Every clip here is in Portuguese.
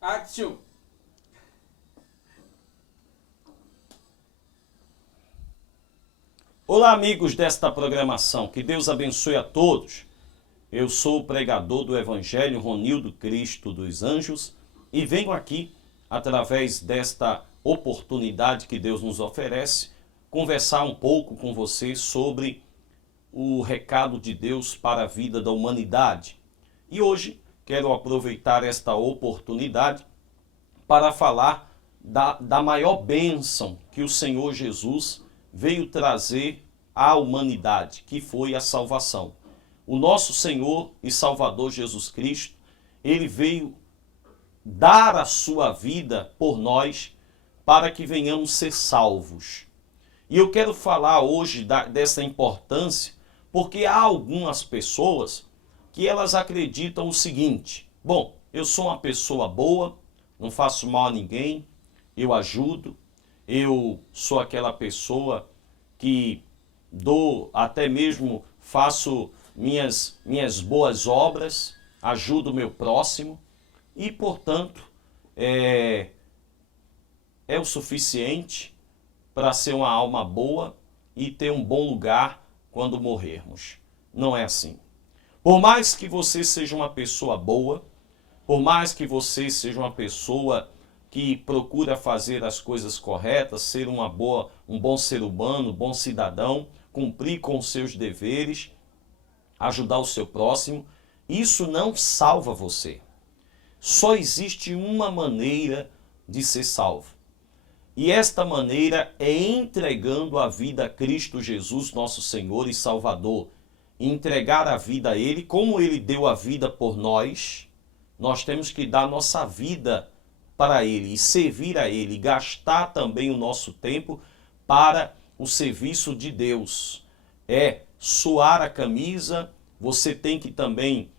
Action! Olá, amigos desta programação, que Deus abençoe a todos. Eu sou o pregador do Evangelho Ronildo Cristo dos Anjos e venho aqui, através desta oportunidade que Deus nos oferece, conversar um pouco com você sobre o recado de Deus para a vida da humanidade. E hoje quero aproveitar esta oportunidade para falar da maior bênção que o Senhor Jesus veio trazer à humanidade, que foi a salvação. O nosso Senhor e Salvador Jesus Cristo, ele veio dar a sua vida por nós para que venhamos ser salvos. E eu quero falar hoje dessa importância, porque há algumas pessoas que elas acreditam o seguinte: bom, eu sou uma pessoa boa, não faço mal a ninguém, eu ajudo, eu sou aquela pessoa que dou, até mesmo faço minhas boas obras, ajudo o meu próximo e, portanto, é o suficiente para ser uma alma boa e ter um bom lugar quando morrermos. Não é assim. Por mais que você seja uma pessoa boa, por mais que você seja uma pessoa que procura fazer as coisas corretas, ser um bom ser humano, um bom cidadão, cumprir com os seus deveres, ajudar o seu próximo, isso não salva você. Só existe uma maneira de ser salvo. E esta maneira é entregando a vida a Cristo Jesus, nosso Senhor e Salvador. Entregar a vida a Ele, como Ele deu a vida por nós, nós temos que dar nossa vida para Ele e servir a Ele, gastar também o nosso tempo para o serviço de Deus. É suar a camisa, você tem que também,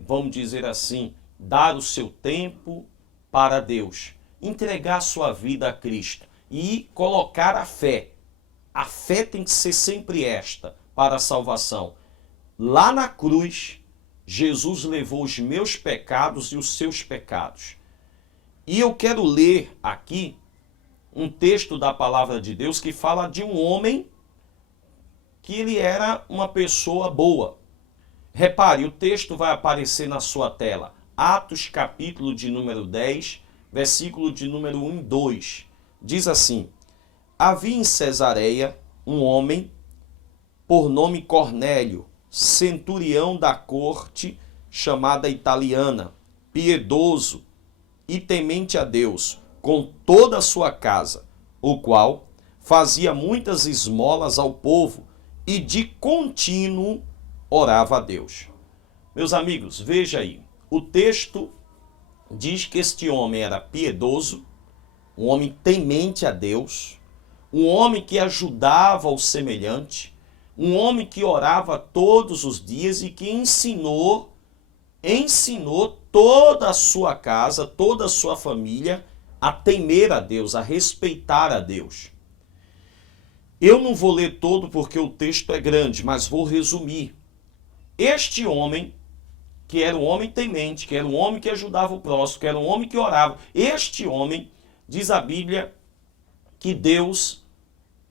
vamos dizer assim, dar o seu tempo para Deus. Entregar sua vida a Cristo e colocar a fé. A fé tem que ser sempre esta para a salvação. Lá na cruz, Jesus levou os meus pecados e os seus pecados. E eu quero ler aqui um texto da palavra de Deus que fala de um homem que ele era uma pessoa boa. Repare, o texto vai aparecer na sua tela. Atos, capítulo de número 10, versículo de número 1 e 2. Diz assim: havia em Cesareia um homem por nome Cornélio, centurião da corte chamada italiana, piedoso e temente a Deus, com toda a sua casa, o qual fazia muitas esmolas ao povo e de contínuo orava a Deus. Meus amigos, veja aí, o texto diz que este homem era piedoso, um homem temente a Deus, um homem que ajudava o semelhante, um homem que orava todos os dias e que ensinou toda a sua casa, toda a sua família a temer a Deus, a respeitar a Deus. Eu não vou ler todo porque o texto é grande, mas vou resumir. Este homem, que era um homem temente, que era um homem que ajudava o próximo, que era um homem que orava, este homem, diz a Bíblia, que Deus,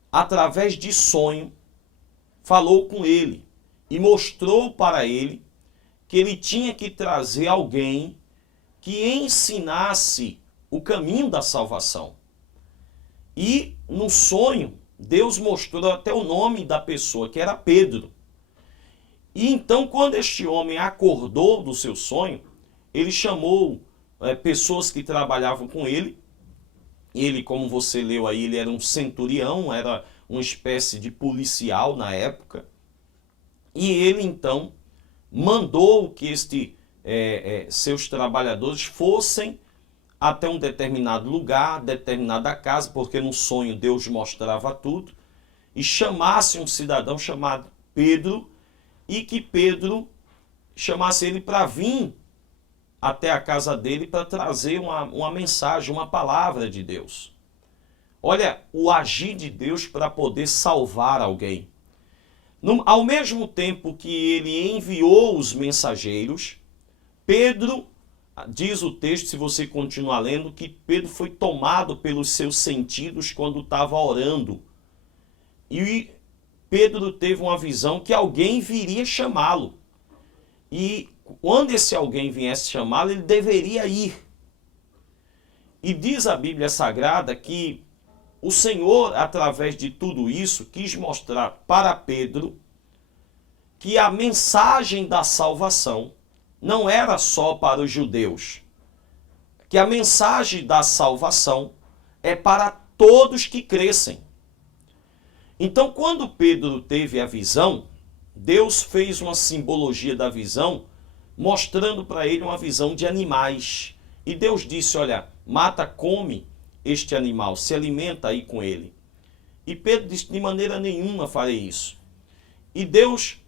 através de sonho, falou com ele e mostrou para ele que ele tinha que trazer alguém que ensinasse o caminho da salvação. E no sonho, Deus mostrou até o nome da pessoa, que era Pedro. E então, quando este homem acordou do seu sonho, ele chamou pessoas que trabalhavam com ele. Ele, como você leu aí, ele era um centurião, era uma espécie de policial na época. E ele, então, mandou que seus trabalhadores fossem até um determinado lugar, determinada casa, porque no sonho Deus mostrava tudo, e chamasse um cidadão chamado Pedro, e que Pedro chamasse ele para vir até a casa dele para trazer uma mensagem, uma palavra de Deus. Olha o agir de Deus para poder salvar alguém. Ao mesmo tempo que ele enviou os mensageiros, Pedro diz o texto, se você continuar lendo, que Pedro foi tomado pelos seus sentidos quando estava orando. E Pedro teve uma visão que alguém viria chamá-lo. E quando esse alguém viesse chamá-lo, ele deveria ir. E diz a Bíblia Sagrada que o Senhor, através de tudo isso, quis mostrar para Pedro que a mensagem da salvação não era só para os judeus. Que a mensagem da salvação é para todos que crescem. Então, quando Pedro teve a visão, Deus fez uma simbologia da visão, mostrando para ele uma visão de animais. E Deus disse, olha, mata, come este animal, se alimenta aí com ele. E Pedro disse, de maneira nenhuma farei isso. E Deus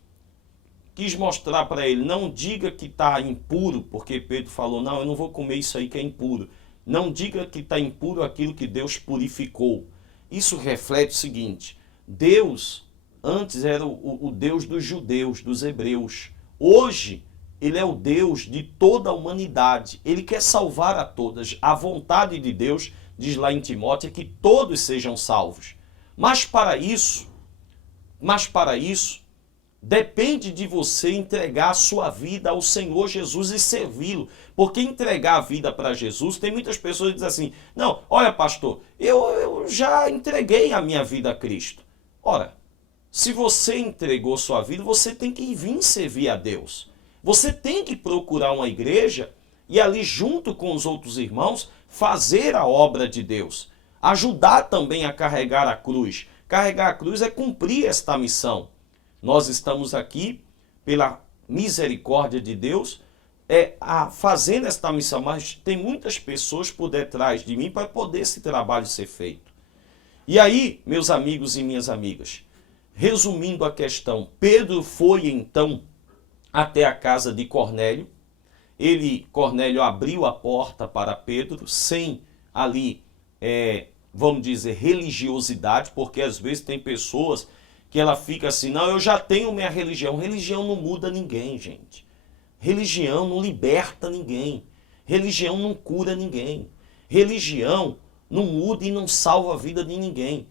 quis mostrar para ele, não diga que está impuro, porque Pedro falou, não, eu não vou comer isso aí que é impuro. Não diga que está impuro aquilo que Deus purificou. Isso reflete o seguinte, Deus antes era o Deus dos judeus, dos hebreus. Hoje, ele é o Deus de toda a humanidade. Ele quer salvar a todas. A vontade de Deus, diz lá em Timóteo, é que todos sejam salvos. Mas para isso, depende de você entregar a sua vida ao Senhor Jesus e servi-lo. Porque entregar a vida para Jesus, tem muitas pessoas que dizem assim, não, olha pastor, eu já entreguei a minha vida a Cristo. Ora, se você entregou sua vida, você tem que vir servir a Deus. Você tem que procurar uma igreja e ali junto com os outros irmãos, fazer a obra de Deus. Ajudar também a carregar a cruz. Carregar a cruz é cumprir esta missão. Nós estamos aqui, pela misericórdia de Deus, fazendo esta missão, mas tem muitas pessoas por detrás de mim para poder esse trabalho ser feito. E aí, meus amigos e minhas amigas, resumindo a questão, Pedro foi então até a casa de Cornélio. Cornélio abriu a porta para Pedro, sem ali, vamos dizer, religiosidade, porque às vezes tem pessoas que ela fica assim, não, eu já tenho minha religião. Religião não muda ninguém, gente. Religião não liberta ninguém. Religião não cura ninguém. Religião não muda e não salva a vida de ninguém.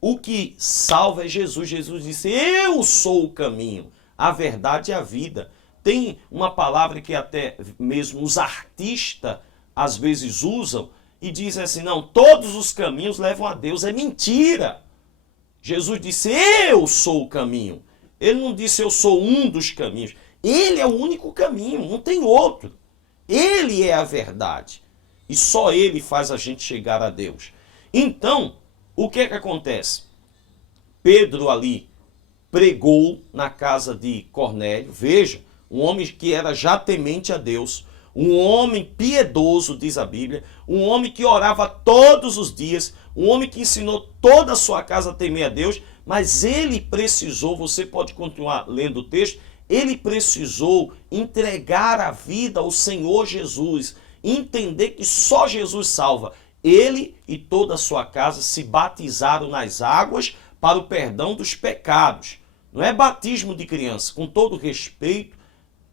O que salva é Jesus. Jesus disse, eu sou o caminho, a verdade e a vida. Tem uma palavra que até mesmo os artistas às vezes usam e dizem assim, não, todos os caminhos levam a Deus. É mentira. Jesus disse, eu sou o caminho. Ele não disse, eu sou um dos caminhos. Ele é o único caminho, não tem outro. Ele é a verdade. E só ele faz a gente chegar a Deus. Então, o que é que acontece? Pedro ali pregou na casa de Cornélio. Veja, um homem que era já temente a Deus. Um homem piedoso, diz a Bíblia. Um homem que orava todos os dias. Um homem que ensinou toda a sua casa a temer a Deus. Mas ele precisou, você pode continuar lendo o texto, ele precisou entregar a vida ao Senhor Jesus. Entender que só Jesus salva. Ele e toda a sua casa se batizaram nas águas para o perdão dos pecados. Não é batismo de criança, com todo respeito,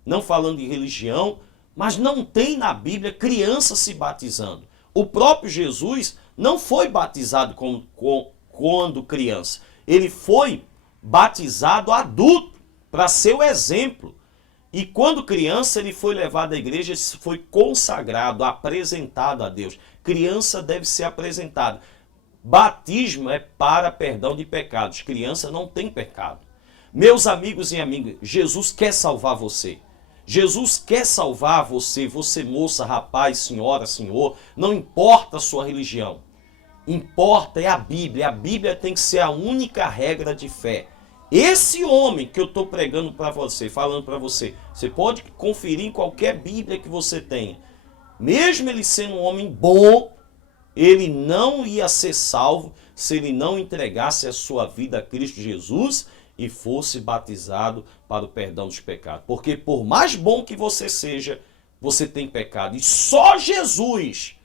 não falando de religião, mas não tem na Bíblia criança se batizando. O próprio Jesus não foi batizado quando criança. Ele foi batizado adulto, para ser o exemplo. E quando criança ele foi levado à igreja, foi consagrado, apresentado a Deus. Criança deve ser apresentada. Batismo é para perdão de pecados. Criança não tem pecado. Meus amigos e amigas, Jesus quer salvar você. Jesus quer salvar você, você moça, rapaz, senhora, senhor, não importa a sua religião. Importa é a Bíblia. A Bíblia tem que ser a única regra de fé. Esse homem que eu estou pregando para você, falando para você, você pode conferir em qualquer Bíblia que você tenha. Mesmo ele sendo um homem bom, ele não ia ser salvo se ele não entregasse a sua vida a Cristo Jesus e fosse batizado para o perdão dos pecados. Porque por mais bom que você seja, você tem pecado. E só Jesus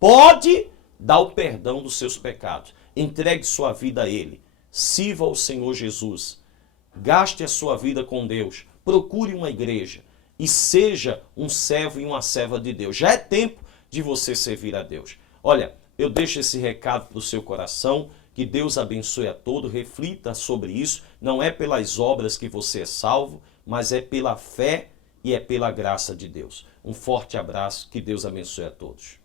pode dar o perdão dos seus pecados. Entregue sua vida a Ele. Sirva ao Senhor Jesus. Gaste a sua vida com Deus. Procure uma igreja. e seja um servo e uma serva de Deus. Já é tempo de você servir a Deus. Olha, eu deixo esse recado para o seu coração, que Deus abençoe a todos, reflita sobre isso. Não é pelas obras que você é salvo, mas é pela fé e é pela graça de Deus. Um forte abraço, que Deus abençoe a todos.